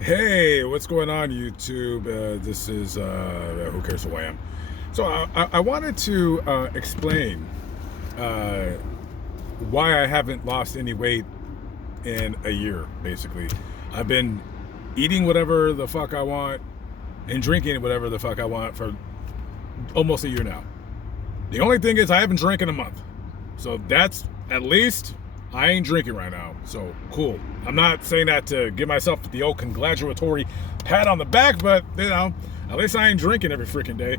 Hey, what's going on, YouTube? This is Who Cares Who I Am. So I wanted to explain uh, why I haven't lost any weight in a year, basically. I've been eating whatever the fuck I want and drinking whatever the fuck I want for almost a year now. The only thing is I haven't drank in a month. So that's at least I ain't drinking right now. So cool. I'm not saying that to give myself the old congratulatory pat on the back, but at least I ain't drinking every freaking day.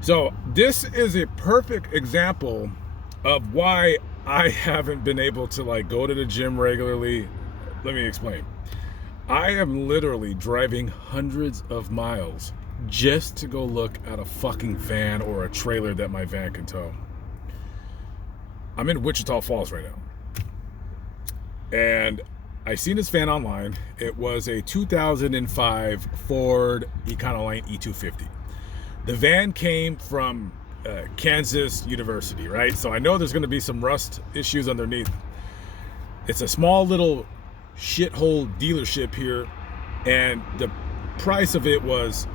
So this is a perfect example of why I haven't been able to like go to the gym regularly. Let me explain. I am literally driving hundreds of miles just to go look at a fucking van or a trailer that my van can tow. I'm in Wichita Falls right now. And I seen this van online. It was a 2005 Ford Econoline E250. The van came from Kansas University, right? So I know there's going to be some rust issues underneath. It's a small little shithole dealership here, and the price of it was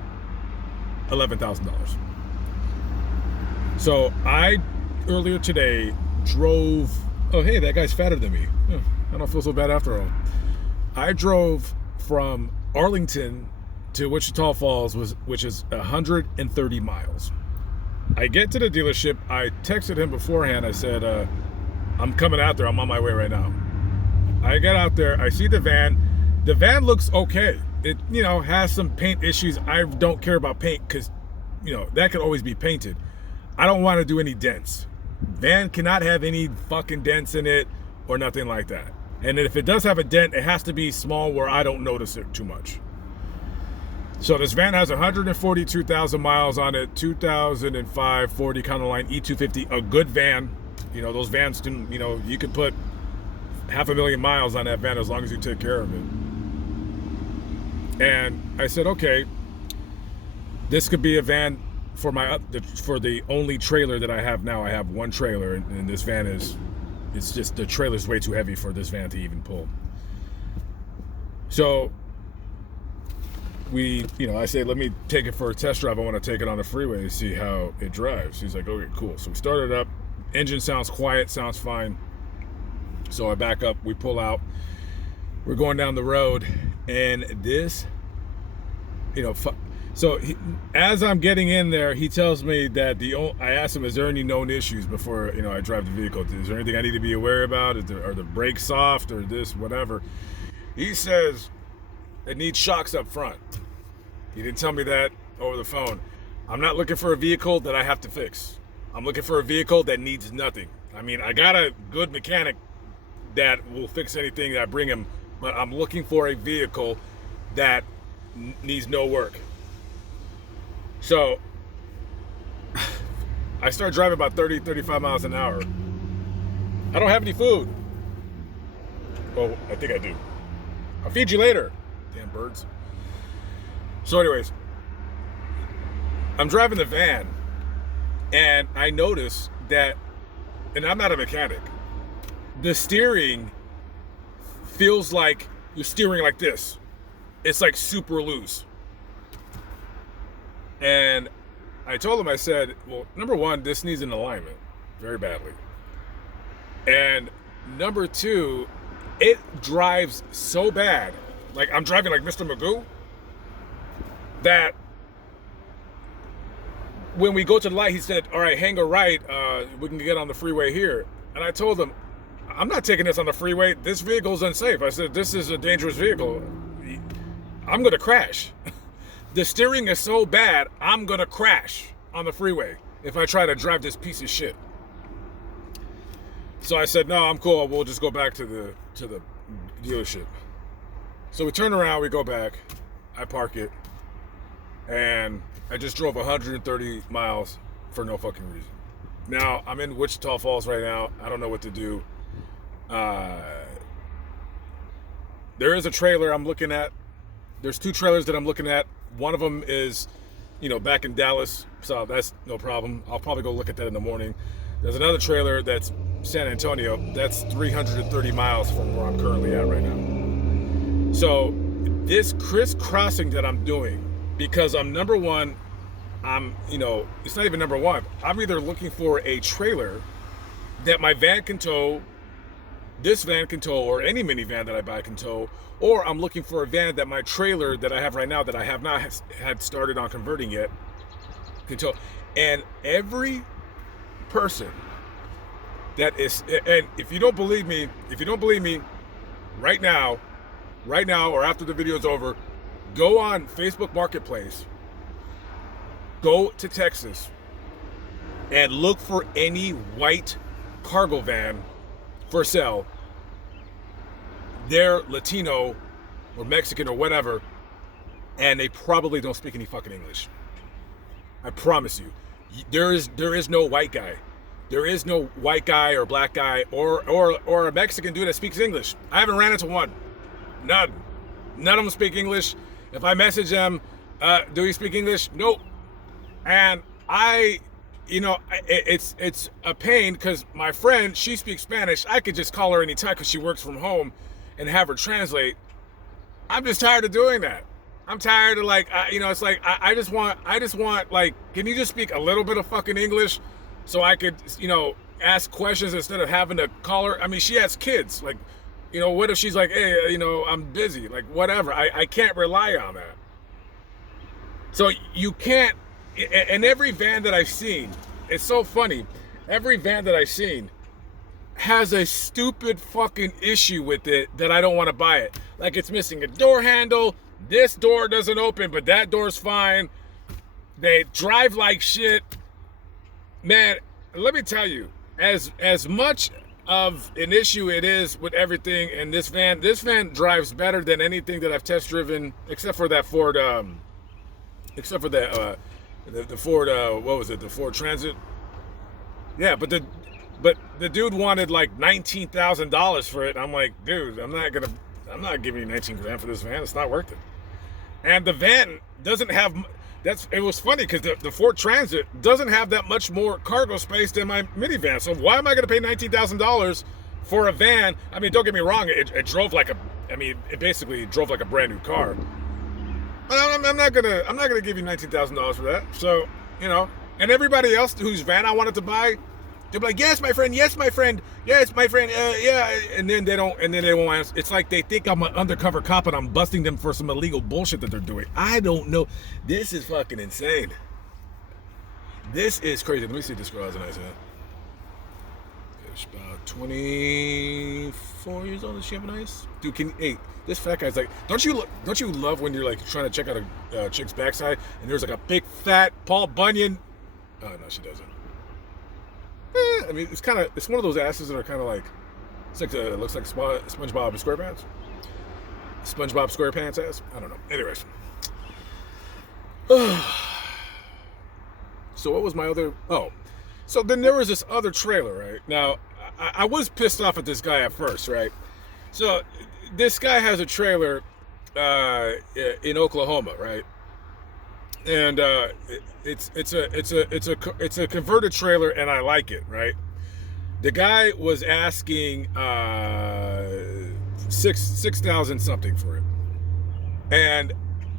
$11,000. So I earlier today drove. Oh, hey, that guy's fatter than me. I don't feel so bad after all. I drove from Arlington to Wichita Falls, which is 130 miles. I get to the dealership. I texted him beforehand. I said, I'm coming out there. I'm on my way right now. I get out there. I see the van. The van looks okay. It, has some paint issues. I don't care about paint because, that could always be painted. I don't want to do any dents. Van cannot have any fucking dents in it or nothing like that. And if it does have a dent, it has to be small where I don't notice it too much. So this van has 142,000 miles on it, 2005 Ford Econoline E250, a good van. Those vans can, you could put 500,000 miles on that van as long as you take care of it. And I said, okay, this could be a van for the only trailer that I have now. I have one trailer, and this van it's just the trailer's way too heavy for this van to even pull. So I say, let me take it for a test drive. I want to take it on the freeway and see how it drives. He's like, okay, cool. So we started up. Engine sounds quiet, sounds fine. So I back up, we pull out. We're going down the road, and this, as I'm getting in there, he tells me that I asked him, is there any known issues before, I drive the vehicle? Is there anything I need to be aware about? Are the brakes soft or this, whatever? He says it needs shocks up front. He didn't tell me that over the phone. I'm not looking for a vehicle that I have to fix. I'm looking for a vehicle that needs nothing. I mean, I got a good mechanic that will fix anything that I bring him, but I'm looking for a vehicle that needs no work. So I start driving about 30, 35 miles an hour. I don't have any food. Oh, I think I do. I'll feed you later. Damn birds. So anyways, I'm driving the van, and I notice that, and I'm not a mechanic, the steering feels like you're steering like this. It's like super loose. And I told him, I said, well, number one, this needs an alignment very badly. And number two, it drives so bad, like I'm driving like Mr. Magoo, that when we go to the light, he said, all right, hang a right, we can get on the freeway here. And I told him, I'm not taking this on the freeway. This vehicle is unsafe. I said, this is a dangerous vehicle. I'm going to crash. The steering is so bad, I'm going to crash on the freeway if I try to drive this piece of shit. So I said, no, I'm cool. We'll just go back to the dealership. So we turn around, we go back. I park it. And I just drove 130 miles for no fucking reason. Now, I'm in Wichita Falls right now. I don't know what to do. There is a trailer I'm looking at. There's two trailers that I'm looking at. One of them is, back in Dallas, so that's no problem. I'll probably go look at that in the morning. There's another trailer that's San Antonio. That's 330 miles from where I'm currently at right now. So this crisscrossing that I'm doing, because I'm number one, it's not even number one. I'm either looking for a trailer that my van can tow, this van can tow, or any minivan that I buy can tow, or I'm looking for a van that my trailer that I have right now that I have not had started on converting yet can tow. And every person that is, and if you don't believe me, right now, or after the video is over, go on Facebook Marketplace, go to Texas, and look for any white cargo van for sale. They're Latino or Mexican or whatever, and they probably don't speak any fucking English. I promise you. There is no white guy. There is no white guy or black guy or a Mexican dude that speaks English. I haven't ran into one. None of them speak English. If I message them, do you speak English? Nope. And it's a pain because my friend, she speaks Spanish. I could just call her anytime because she works from home and have her translate. I'm just tired of doing that. I'm tired of it's like I just want like, can you just speak a little bit of fucking English so I could, ask questions instead of having to call her? I mean, she has kids. Like, what if she's like, hey, I'm busy, like whatever. I can't rely on that. So you can't, and every van that I've seen, it's so funny. Every van that I've seen has a stupid fucking issue with it that I don't want to buy it. Like it's missing a door handle. This door doesn't open, but that door's fine. They drive like shit. Man, let me tell you, as much of an issue it is with everything in this van drives better than anything that I've test driven, except for that Ford, the Ford, what was it, the Ford Transit? Yeah, but the dude wanted like $19,000 for it. I'm like, dude, I'm not giving you $19,000 for this van. It's not worth it. And the van doesn't have, it was funny because the Ford Transit doesn't have that much more cargo space than my minivan. So why am I going to pay $19,000 for a van? I mean, don't get me wrong. It drove like it basically drove like a brand new car. But I'm not gonna give you $19,000 for that. So, and everybody else whose van I wanted to buy, they'll be like, yes, my friend, yes, my friend, yeah. And then they won't answer. It's like they think I'm an undercover cop and I'm busting them for some illegal bullshit that they're doing. I don't know. This is fucking insane. This is crazy. Let me see if this girl has a nice hat. She's about 24 years old. Does she have a nice? Dude, this fat guy's like, don't you love when you're like trying to check out a chick's backside and there's like a big fat Paul Bunyan? Oh no, she doesn't. I mean, it's one of those asses that are kind of like, it looks like SpongeBob SquarePants. SpongeBob SquarePants ass. I don't know. Anyways, so what was my other? Oh, so then there was this other trailer, right? Now, I was pissed off at this guy at first, right? So this guy has a trailer in Oklahoma, right? And it's a converted trailer, and I like it, right? The guy was asking $6,000 something for it, and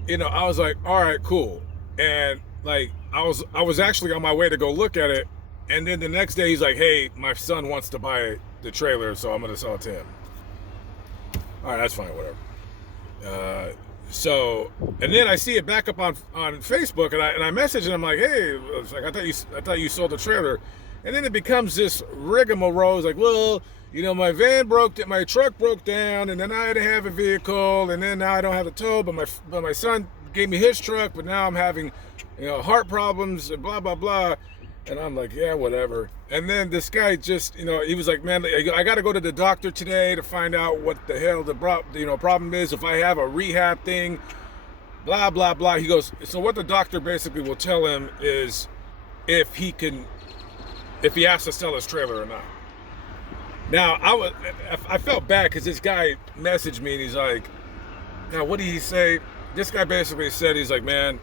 I was like, all right, cool. And like I was actually on my way to go look at it, and then the next day he's like, hey, my son wants to buy the trailer, so I'm gonna sell it to him. All right, that's fine, whatever. So, and then I see it back up on Facebook, and I message him. I'm like, hey, it's like, I thought you sold the trailer, and then it becomes this rigmarole. It's like, well, my truck broke down, and then I had to have a vehicle, and then now I don't have a tow, but my son gave me his truck, but now I'm having, heart problems, and blah blah blah. And I'm like, yeah, whatever. And then this guy just, he was like, man, I got to go to the doctor today to find out what the hell the problem is. If I have a rehab thing, blah, blah, blah. He goes, so what the doctor basically will tell him is if he has to sell his trailer or not. Now, I felt bad because this guy messaged me and he's like, now, what did he say? This guy basically said, he's like, man,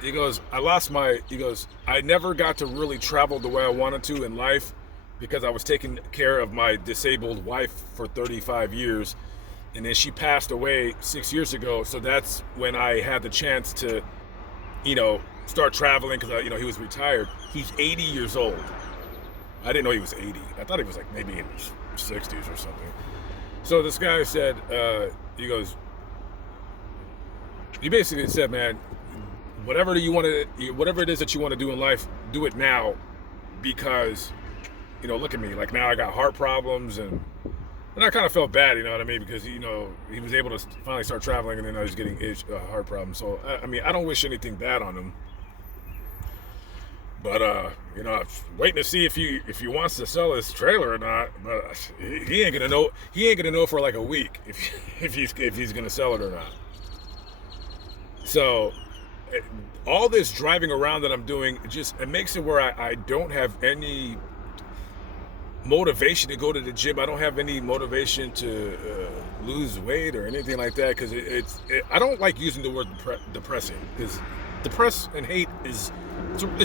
he goes, I never got to really travel the way I wanted to in life because I was taking care of my disabled wife for 35 years. And then she passed away 6 years ago. So that's when I had the chance to, start traveling because, he was retired. He's 80 years old. I didn't know he was 80. I thought he was like maybe in his 60s or something. So this guy said, he goes, he basically said, man, whatever it is that you want to do in life, do it now, because, look at me. Like now I got heart problems, and I kind of felt bad, you know what I mean? Because, he was able to finally start traveling, and then I was getting heart problems. So, I mean, I don't wish anything bad on him. But, I'm waiting to see if he wants to sell his trailer or not. But he ain't gonna know. He ain't gonna know for like a week if he's gonna sell it or not. So, all this driving around that I'm doing, it makes it where I don't have any motivation to go to the gym. I don't have any motivation to lose weight or anything like that, because I don't like using the word depressing, because depress and hate it's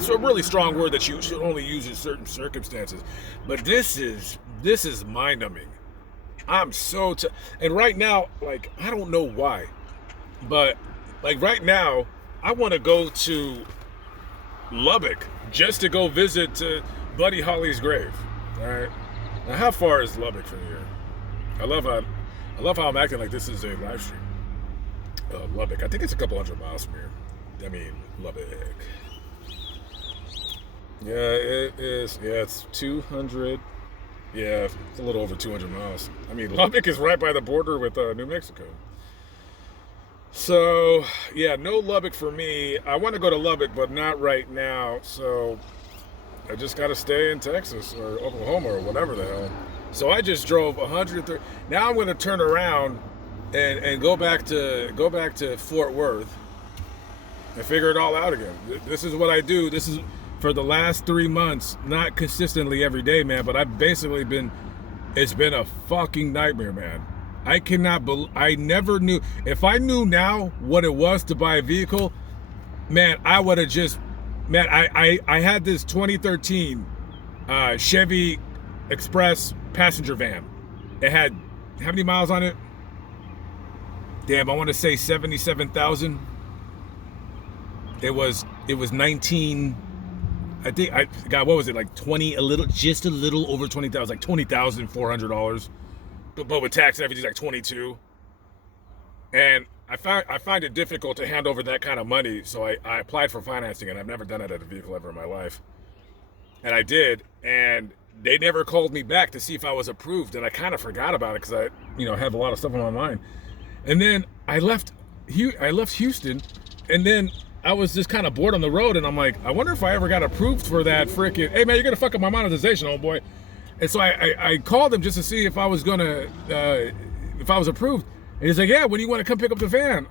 a really strong word that you should only use in certain circumstances. But this is mind-numbing. I'm so and right now, like, I don't know why, but like right now I want to go to Lubbock just to go visit Buddy Holly's grave. All right. Now, how far is Lubbock from here? I love how I'm acting like this is a live stream. Lubbock. I think it's a couple hundred miles from here. I mean, Lubbock. Yeah, it is. Yeah, it's 200. Yeah, it's a little over 200 miles. I mean, Lubbock is right by the border with New Mexico. So, yeah, no Lubbock for me. I want to go to Lubbock, but not right now. So, I just got to stay in Texas or Oklahoma or whatever the hell. So I just drove 130. Now I'm going to turn around and go back to Fort Worth and figure it all out again. This is what I do. This is for the last 3 months, not consistently every day, man, but I've basically it's been a fucking nightmare, man. I never knew. If I knew now what it was to buy a vehicle, man, I would have just, man, I had this 2013 Chevy Express passenger van. It had, how many miles on it? Damn, I want to say 77,000. It was 19, I think, what was it, like 20, just a little over 20,000, like $20,400. But with tax and everything, like 22. And I find it difficult to hand over that kind of money, so I applied for financing, and I've never done it at a vehicle ever in my life. And I did, and they never called me back to see if I was approved, and I kind of forgot about it because I, have a lot of stuff on my mind. And then I left Houston, and then I was just kind of bored on the road, and I'm like, I wonder if I ever got approved for that freaking, hey man, you're gonna fuck up my monetization, old boy. And so I called him just to see if I was if I was approved. And he's like, yeah, when do you want to come pick up the van?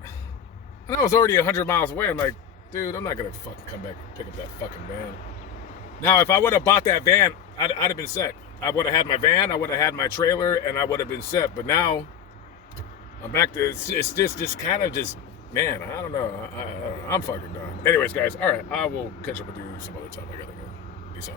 And I was already 100 miles away. I'm like, dude, I'm not gonna fucking come back and pick up that fucking van. Now, if I would have bought that van, I'd have been set. I would have had my van, I would have had my trailer, and I would have been set. But now, I'm back to, it's just kind of just, man, I don't know. I'm fucking done. Anyways, guys, all right, I will catch up with you some other time. I gotta go. Peace out.